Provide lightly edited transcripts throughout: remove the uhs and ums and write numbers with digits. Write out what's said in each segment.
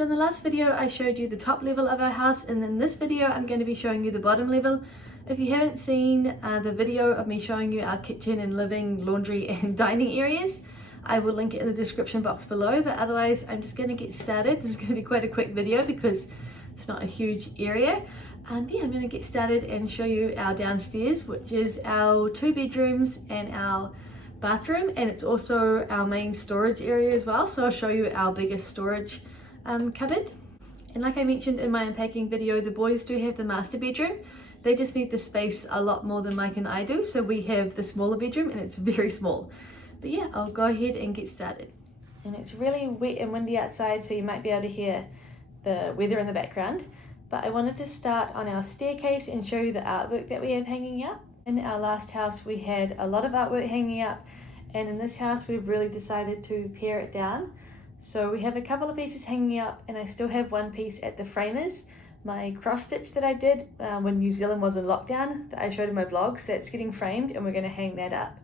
So in the last video I showed you the top level of our house, and in this video I'm going to be showing you the bottom level. If you haven't seen the video of me showing you our kitchen and living, laundry and dining areas, I will link it in the description box below, but otherwise I'm just going to get started. This is going to be quite a quick video because it's not a huge area. Yeah, I'm going to get started and show you our downstairs, which is our 2 bedrooms and our bathroom, and it's also our main storage area as well. So I'll show you our biggest storage cupboard. And like I mentioned in my unpacking video, the boys do have the master bedroom. They just need the space a lot more than Mike and I do, so we have the smaller bedroom and it's very small. But yeah, I'll go ahead and get started. And it's really wet and windy outside, so you might be able to hear the weather in the background. But I wanted to start on our staircase and show you the artwork that we have hanging up. In our last house we had a lot of artwork hanging up, and in this house we've really decided to pare it down. So we have a couple of pieces hanging up, and I still have one piece at the framers, my cross stitch that I did when New Zealand was in lockdown that I showed in my vlogs. That's getting framed and we're going to hang that up.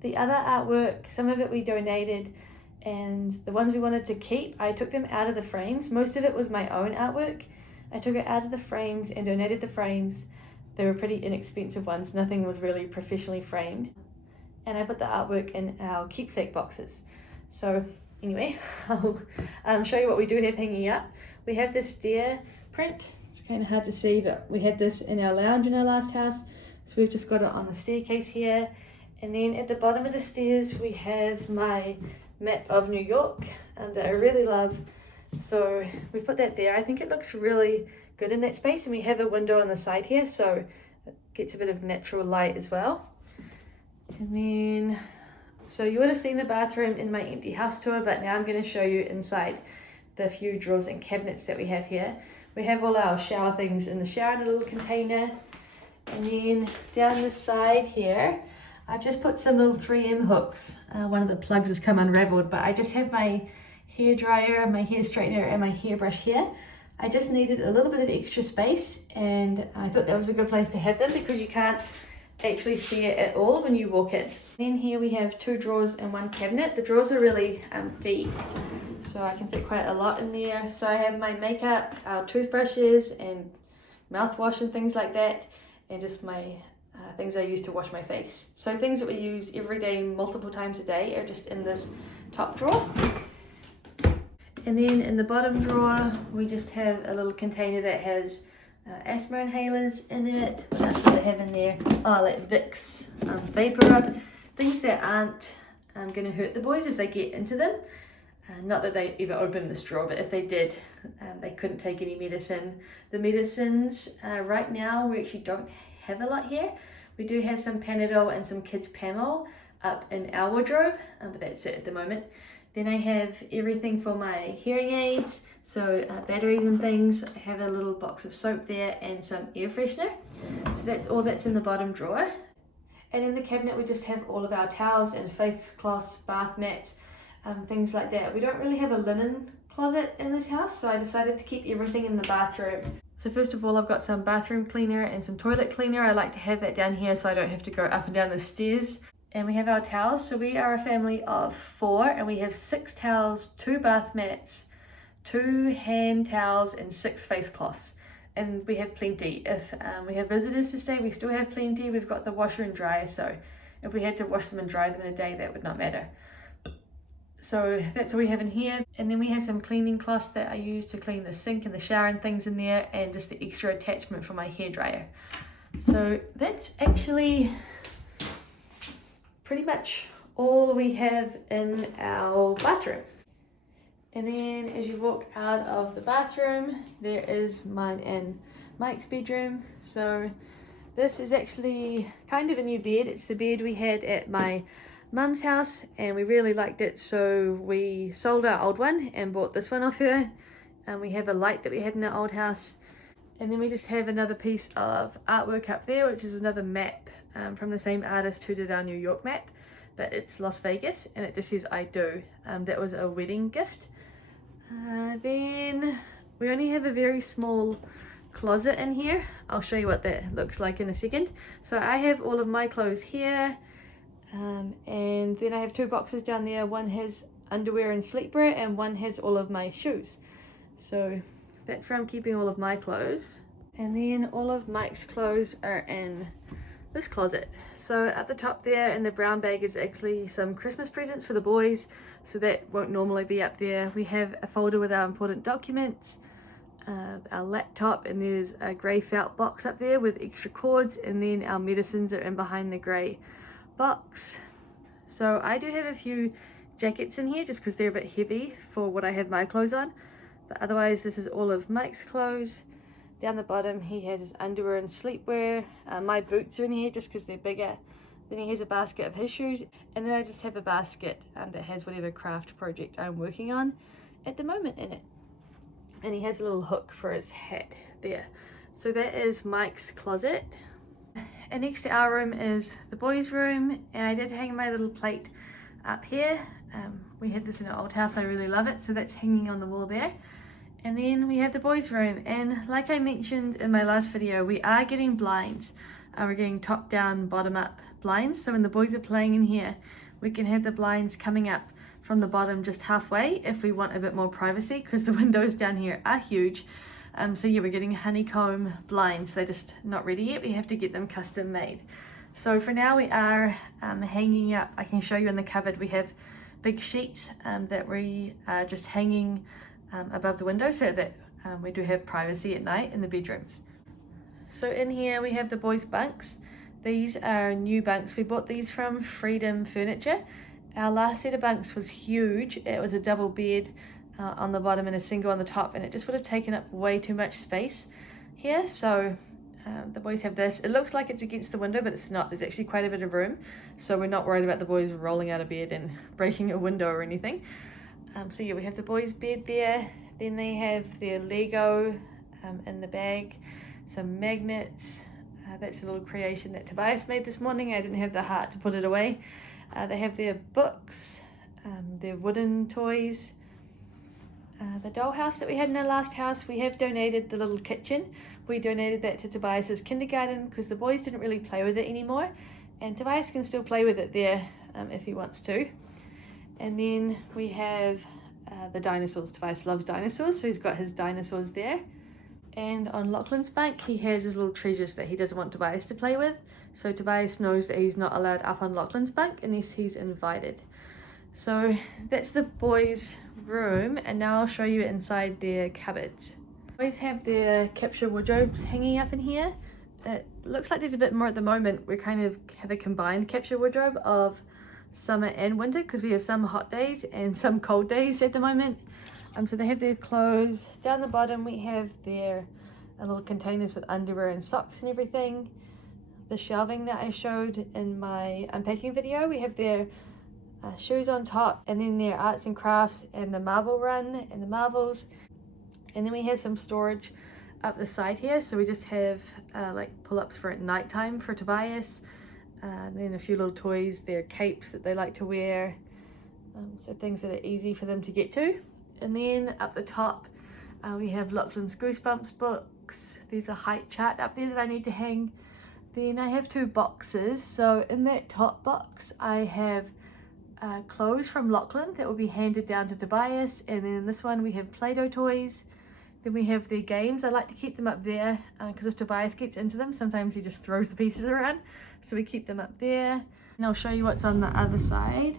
The other artwork, some of it we donated, and the ones we wanted to keep, I took them out of the frames. Most of it was my own artwork. I took it out of the frames and donated the frames. They were pretty inexpensive ones, nothing was really professionally framed. And I put the artwork in our keepsake boxes. So anyway, I'll show you what we do have hanging up. We have this deer print. It's kind of hard to see, but we had this in our lounge in our last house. So we've just got it on the staircase here. And then at the bottom of the stairs, we have my map of New York that I really love. So we put that there. I think it looks really good in that space, and we have a window on the side here, so it gets a bit of natural light as well. And then, so you would have seen the bathroom in my empty house tour, but now I'm going to show you inside the few drawers and cabinets that we have here. We have all our shower things in the shower in a little container. And then down the side here, I've just put some little 3M hooks. One of the plugs has come unraveled, but I just have my hair dryer, my hair straightener and my hairbrush here. I just needed a little bit of extra space, and I thought that was a good place to have them because you can't actually see it at all when you walk in. Then here we have 2 drawers and 1 cabinet. The drawers are really deep, so I can fit quite a lot in there. So I have my makeup, our toothbrushes and mouthwash and things like that, and just my things I use to wash my face. So things that we use every day, multiple times a day, are just in this top drawer. And then in the bottom drawer, we just have a little container that has asthma inhalers in it. What else does it have in there? Oh, like Vicks vapor rub. Things that aren't going to hurt the boys if they get into them. Not that they ever open this drawer, but if they did, they couldn't take any medicine. The medicines, right now, we actually don't have a lot here. We do have some Panadol and some kids Pamol up in our wardrobe, but that's it at the moment. Then I have everything for my hearing aids, so batteries and things. I have a little box of soap there and some air freshener. So that's all that's in the bottom drawer. And in the cabinet we just have all of our towels and face cloths, bath mats, things like that. We don't really have a linen closet in this house, so I decided to keep everything in the bathroom. So first of all, I've got some bathroom cleaner and some toilet cleaner. I like to have that down here so I don't have to go up and down the stairs. And we have our towels. So we are a family of 4, and we have 6 towels, 2 bath mats, 2 hand towels and 6 face cloths. And we have plenty. If we have visitors to stay, we still have plenty. We've got the washer and dryer, so if we had to wash them and dry them in a day, that would not matter. So that's all we have in here. And then we have some cleaning cloths that I use to clean the sink and the shower and things in there, and just the extra attachment for my hair dryer. So that's actually pretty much all we have in our bathroom. And then as you walk out of the bathroom, there is mine and Mike's bedroom. So this is actually kind of a new bed. It's the bed we had at my mum's house, and we really liked it, so we sold our old one and bought this one off her. And we have a light that we had in our old house. And then we just have another piece of artwork up there, which is another map from the same artist who did our New York map, but it's Las Vegas, and it just says I do. That was a wedding gift. Then we only have a very small closet in here. I'll show you what that looks like in a second. So I have all of my clothes here, and then I have 2 boxes down there. One has underwear and sleepwear, and one has all of my shoes. So that's where I'm keeping all of my clothes. And then all of Mike's clothes are in this closet. So at the top there in the brown bag is actually some Christmas presents for the boys, so that won't normally be up there. We have a folder with our important documents, our laptop, and there's a grey felt box up there with extra cords, and then our medicines are in behind the grey box. So I do have a few jackets in here just because they're a bit heavy for what I have my clothes on, but otherwise this is all of Mike's clothes. Down the bottom he has his underwear and sleepwear. My boots are in here just because they're bigger. Then he has a basket of his shoes, and then I just have a basket that has whatever craft project I'm working on at the moment in it. And he has a little hook for his hat there. So that is Mike's closet. And next to our room is the boys' room, and I did hang my little plate up here. We had this in our old house, I really love it, so that's hanging on the wall there. And then we have the boys' room, and like I mentioned in my last video, we are getting blinds. We're getting top down, bottom up blinds, so when the boys are playing in here, we can have the blinds coming up from the bottom just halfway if we want a bit more privacy, because the windows down here are huge. So yeah, we're getting honeycomb blinds. They're just not ready yet. We have to get them custom made. So for now we are hanging up. I can show you in the cupboard. We have big sheets that we are just hanging above the window so that we do have privacy at night in the bedrooms. So in here we have the boys' bunks. These are new bunks. We bought these from Freedom Furniture. Our last set of bunks was huge. It was a double bed on the bottom and a single on the top, and it just would have taken up way too much space here. So the boys have this. It looks like it's against the window, but it's not. There's actually quite a bit of room, so we're not worried about the boys rolling out of bed and breaking a window or anything. So yeah, we have the boys' bed there. Then they have their Lego in the bag, some magnets. That's a little creation that Tobias made this morning. I didn't have the heart to put it away. They have their books, their wooden toys. The dollhouse that we had in our last house, we have donated the little kitchen. We donated that to Tobias's kindergarten because the boys didn't really play with it anymore, and Tobias can still play with it there if he wants to. And then we have the dinosaurs. Tobias loves dinosaurs, so he's got his dinosaurs there. And on Lachlan's bunk, he has his little treasures that he doesn't want Tobias to play with. So Tobias knows that he's not allowed up on Lachlan's bunk unless he's invited. So that's the boys' room, and now I'll show you inside their cupboards. Boys have their capsule wardrobes hanging up in here. It looks like there's a bit more at the moment. We kind of have a combined capsule wardrobe of summer and winter because we have some hot days and some cold days at the moment. So they have their clothes. Down the bottom we have their little containers with underwear and socks and everything. The shelving that I showed in my unpacking video, we have their shoes on top, and then their arts and crafts and the marble run and the marbles. And then we have some storage up the side here, so we just have like pull-ups for at night time for Tobias, and then a few little toys, their capes that they like to wear, so things that are easy for them to get to. And then up the top we have Lachlan's Goosebumps books. There's a height chart up there that I need to hang. Then I have two boxes, so in that top box I have clothes from Lachlan that will be handed down to Tobias, and then in this one we have Play-Doh toys. Then we have their games. I like to keep them up there because if Tobias gets into them, sometimes he just throws the pieces around, so we keep them up there. And I'll show you what's on the other side.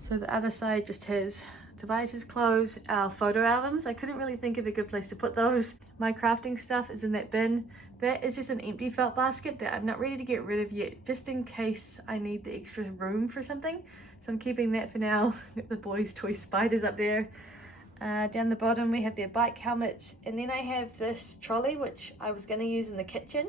So the other side just has Tobias's clothes, our photo albums. I couldn't really think of a good place to put those. My crafting stuff is in that bin. That is just an empty felt basket that I'm not ready to get rid of yet, just in case I need the extra room for something. So I'm keeping that for now. Got the boys' toy spiders up there. Down the bottom we have their bike helmets, and then I have this trolley which I was going to use in the kitchen,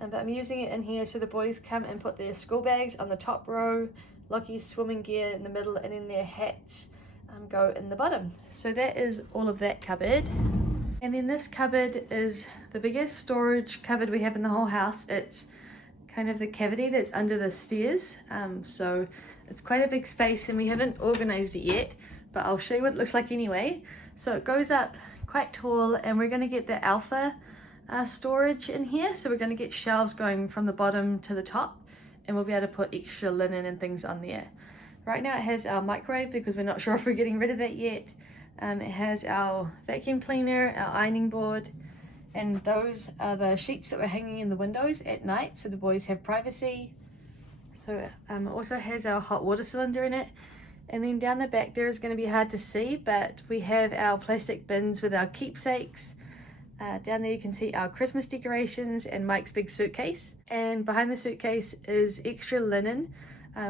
but I'm using it in here so the boys come and put their school bags on the top row, Lockie's swimming gear in the middle, and then their hats go in the bottom. So that is all of that cupboard. And then this cupboard is the biggest storage cupboard we have in the whole house. It's kind of the cavity that's under the stairs, so it's quite a big space and we haven't organized it yet, but I'll show you what it looks like anyway. So it goes up quite tall, and we're going to get the alpha storage in here. So we're going to get shelves going from the bottom to the top, and we'll be able to put extra linen and things on there. Right now it has our microwave because we're not sure if we're getting rid of that yet. It has our vacuum cleaner, our ironing board, and those are the sheets that were hanging in the windows at night so the boys have privacy. So it also has our hot water cylinder in it. And then down the back there is going to be hard to see, but we have our plastic bins with our keepsakes. Down there you can see our Christmas decorations and Mike's big suitcase. And behind the suitcase is extra linen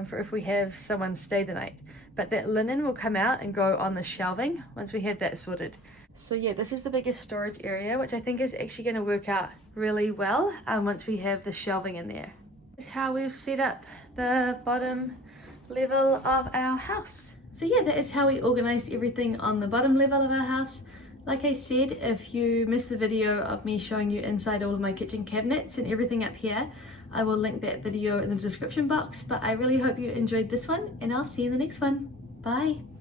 for if we have someone stay the night. But that linen will come out and go on the shelving once we have that sorted. So yeah, this is the biggest storage area, which I think is actually going to work out really well once we have the shelving in there. This is how we've set up the bottom level of our house. So yeah, that is how we organized everything on the bottom level of our house. Like I said, if you missed the video of me showing you inside all of my kitchen cabinets and everything up here, I will link that video in the description box. But I really hope you enjoyed this one, and I'll see you in the next one. Bye.